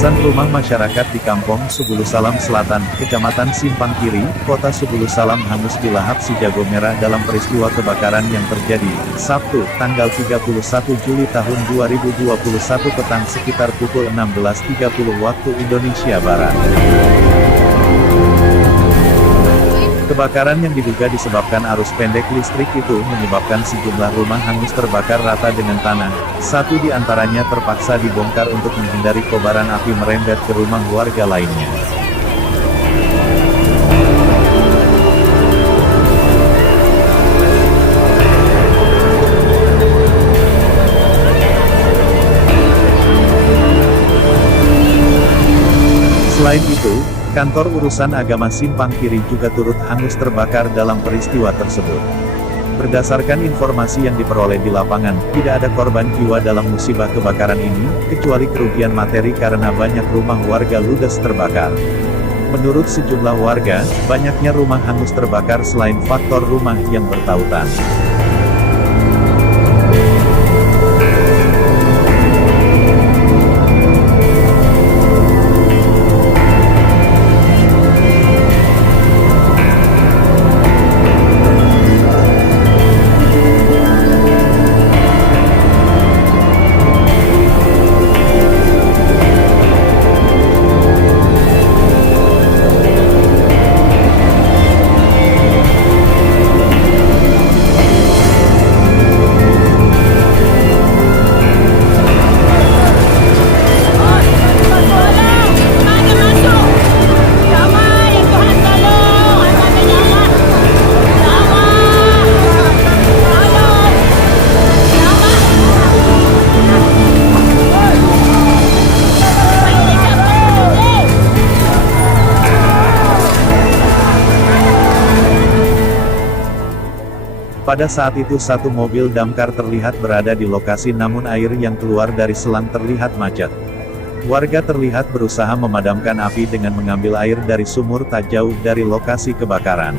Belasan rumah masyarakat di Kampung Subulu Salam Selatan, Kecamatan Simpang Kiri, Kota Subulu Salam hangus dilahap si jago merah dalam peristiwa kebakaran yang terjadi Sabtu, tanggal 31 Juli tahun 2021 petang sekitar pukul 16.30 waktu Indonesia Barat. Kebakaran yang diduga disebabkan arus pendek listrik itu menyebabkan sejumlah rumah hangus terbakar rata dengan tanah. Satu di antaranya terpaksa dibongkar untuk menghindari kobaran api merembet ke rumah warga lainnya. Selain itu, kantor urusan agama Simpang Kiri juga turut hangus terbakar dalam peristiwa tersebut. Berdasarkan informasi yang diperoleh di lapangan, tidak ada korban jiwa dalam musibah kebakaran ini, kecuali kerugian materi karena banyak rumah warga ludes terbakar. Menurut sejumlah warga, banyaknya rumah hangus terbakar selain faktor rumah yang bertautan. Pada saat itu satu mobil damkar terlihat berada di lokasi namun air yang keluar dari selang terlihat macet. Warga terlihat berusaha memadamkan api dengan mengambil air dari sumur tak jauh dari lokasi kebakaran.